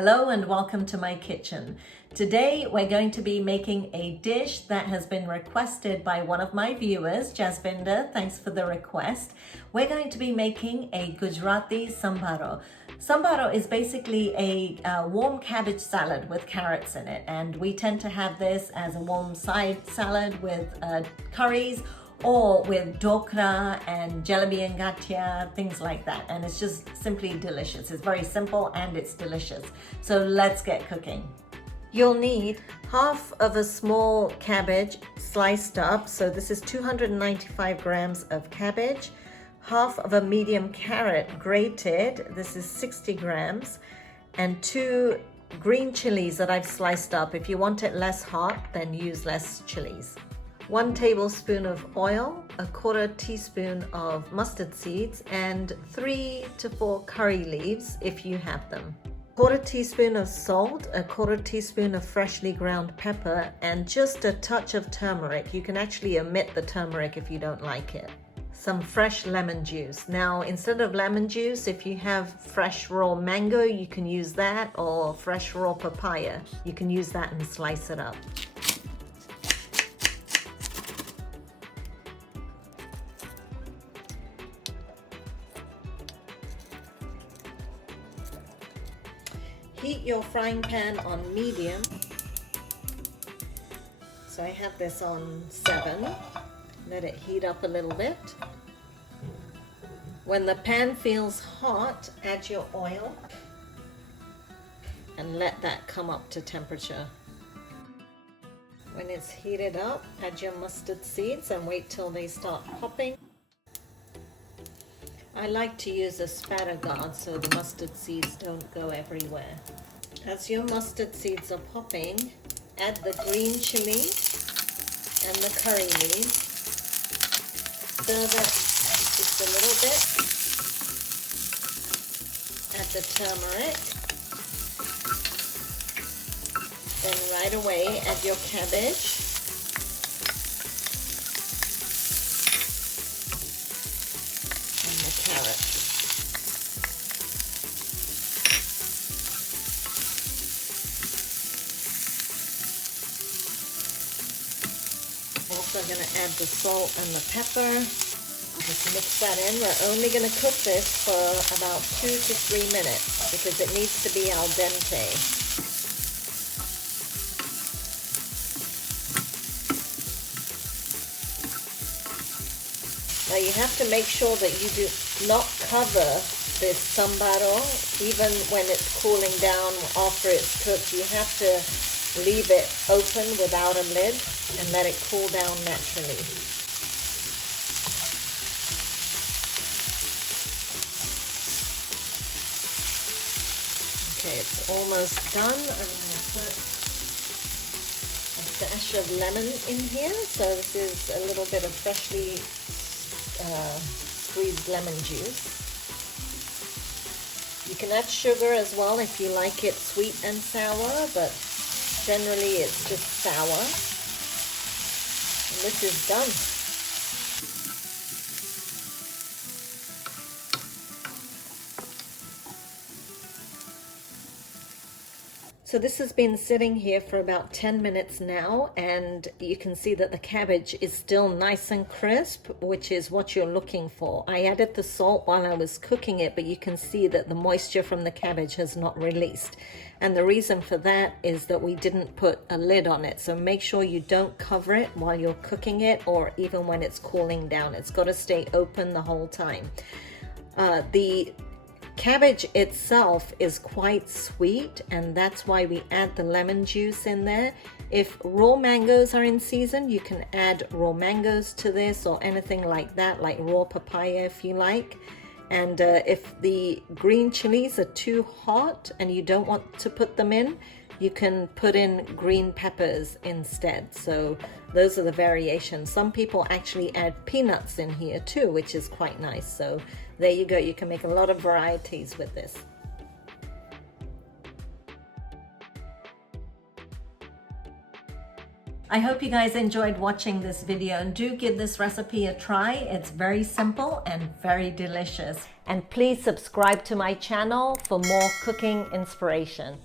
Hello and welcome to my kitchen. Today we're going to be making a dish that has been requested by one of my viewers, Jasvinder. Thanks for the request. We're going to be making a Gujarati Sambharo. Sambharo is basically a warm cabbage salad with carrots in it, and we tend to have this as a warm side salad with curries or with dokra and jalebi and gatia, things like that. And it's just simply delicious. It's very simple and it's delicious. So let's get cooking. You'll need half of a small cabbage sliced up. So this is 295 grams of cabbage, half of a medium carrot grated. This is 60 grams, and 2 green chilies that I've sliced up. If you want it less hot, then use less chilies. 1 tablespoon of oil, a 1/4 teaspoon of mustard seeds, and 3 to 4 curry leaves if you have them. 1/4 teaspoon of salt, a 1/4 teaspoon of freshly ground pepper, and just a touch of turmeric. You can actually omit the turmeric if you don't like it. Some fresh lemon juice. Now, instead of lemon juice, if you have fresh raw mango, you can use that, or fresh raw papaya. You can use that and slice it up. Heat your frying pan on medium. So I have this on 7. Let it heat up a little bit. When the pan feels hot, add your oil and let that come up to temperature. When it's heated up, add your mustard seeds and wait till they start popping. I like to use a spatter guard so the mustard seeds don't go everywhere. As your mustard seeds are popping, add the green chili and the curry leaves. Stir that just a little bit. Add the turmeric. Then right away add your cabbage. Carrot. Also going to add the salt and the pepper. Just mix that in. We're only going to cook this for about 2 to 3 minutes because it needs to be al dente. Now you have to make sure that you do not cover this sambharo even when it's cooling down after it's cooked. You have to leave it open without a lid and let it cool down naturally. Okay, it's almost done. I'm going to put a dash of lemon in here. So this is a little bit of freshly squeezed lemon juice. You can add sugar as well if you like it sweet and sour, but generally it's just sour. And this is done. So this has been sitting here for about 10 minutes now, and you can see that the cabbage is still nice and crisp, which is what you're looking for. I added the salt while I was cooking it, but you can see that the moisture from the cabbage has not released. And the reason for that is that we didn't put a lid on it. So make sure you don't cover it while you're cooking it or even when it's cooling down. It's got to stay open the whole time. The cabbage itself is quite sweet, and that's why we add the lemon juice in there. If raw mangoes are in season, you can add raw mangoes to this or anything like that, like raw papaya if you like. And if the green chilies are too hot and you don't want to put them in, you can put in green peppers instead. So those are the variations. Some people actually add peanuts in here too, which is quite nice. So there you go. You can make a lot of varieties with this. I hope you guys enjoyed watching this video, and do give this recipe a try. It's very simple and very delicious. And please subscribe to my channel for more cooking inspiration.